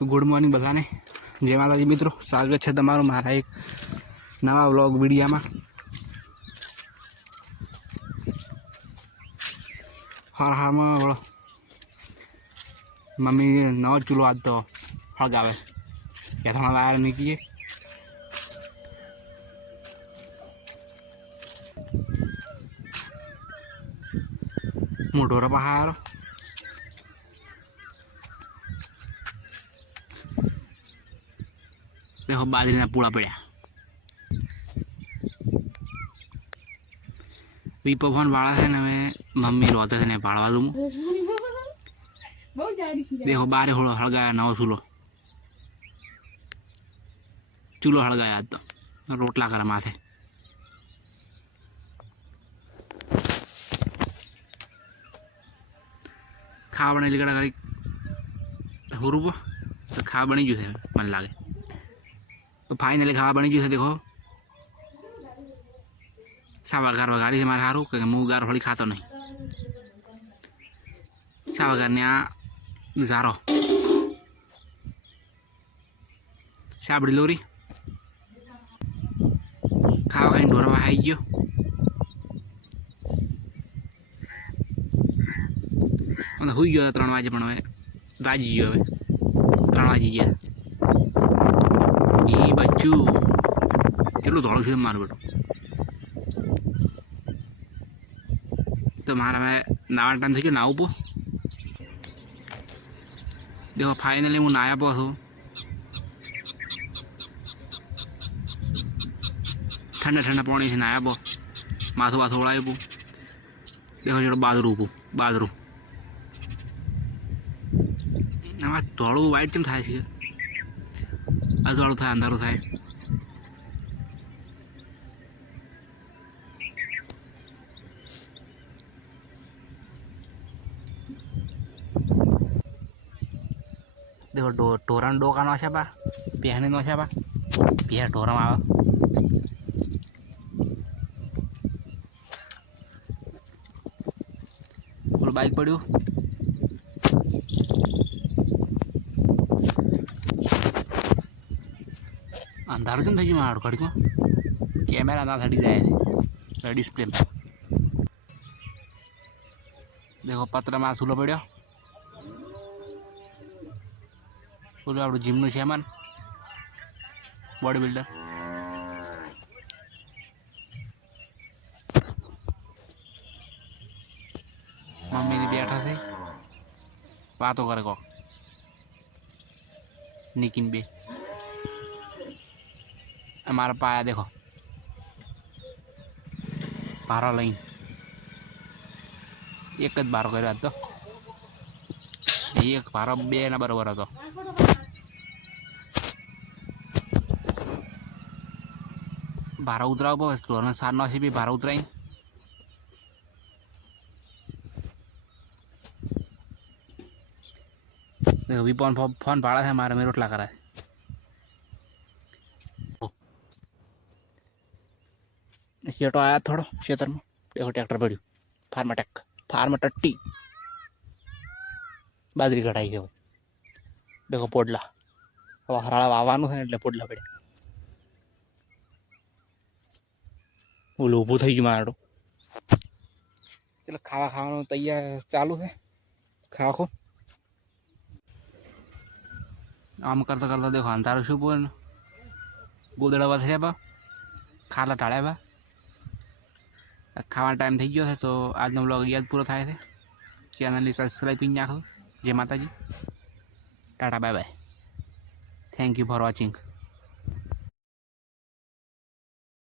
Good morning बधाने जय माताजी मित्रों, स्वागत है तमारू मारा एक नवा व्लॉग वीडियो में। हर हाल में मम्मी नवा चूल्हो आज तो हड़गावे क्या था लाया नहीं किए। मोटोरा पहाड़ देखो बाजरी ना पूरा पड़ा पवन वाला है ना मैं मम्मी रोते थे पाड़वा दूँ। देखो बारे हो हड़गाया नवा चूल्हो हड़गाया आज तो रोटला कर माथे खा बने लिगड़ा करी हुरूप तो खा बनी जू है मन लागे तो फाइनली खा बनी जू है। देखो सावा घर वगाड़ी है हमारे हारू क्योंकि मुँह गार होली खाता नहीं सावा घर ने जारो साबड़ी लोरी खावा कहीं ढोरा बहाई जो मतलब हुई जो 3 वाजे पण दाजी जो 3 वाजी गया ये बच्चू चलो दौड़ से मार बेटो तो मारा मैं नावा टाइम थी नाव पो देखो फाइनली हूँ नाया पो हूँ ठंडा ठंडा पानी से नाया पो माथो माथो उड़ाए पो देखो जो बादरू थोड़ू वाइट चम थाय अजवाड़ू थाय अंधारू थाय देखो टोरा डोका नो बा पेहने नो बा पेह टोरा में आवा बोलो बाइक पड़ू अंधारू जम थी मारो कड़ी में कैमरा ना थड़ी जाए डिस्प्ले में देखो पत्र में सूलो पड़ो बोलो आप gym chairman body builder mummy ने बैठा थे बातों करे को निकिन बे हमारा पाया देखो बारह लाइन एक बारो कर तो एक बारो बे ना बराबर હતો बारह उतराव बस तो सार नो भी बारह उतराई देखो भी फोन पाड़ा है हमारे में रोटला करा है शेटो आया थोड़ा क्षेत्र में देखो ट्रैक्टर पड़ू फार्म टट्टी बाजरी कटाई है देखो पोडला हवा हराड़ा वावानु है એટલે પોડલા પડ્યા ઓલું ઊભું થઈ ગયું મારું ચલો ખાવા ખાવાનું તૈયાર ચાલુ છે ખાવા ખો આમ કરતા કરતા देखो અંધારું શું બોલ ગોદડા થયા બા ખાલા ટાળ્યા બા ખાવાનો ટાઈમ થઈ ગયો છે તો આજનો વ્લોગ યાદ પૂરો થાય છે ચેનલની સબસ્ક્રાઈબ કરી નાખો જય માતાજી tata bye bye thank you for watching.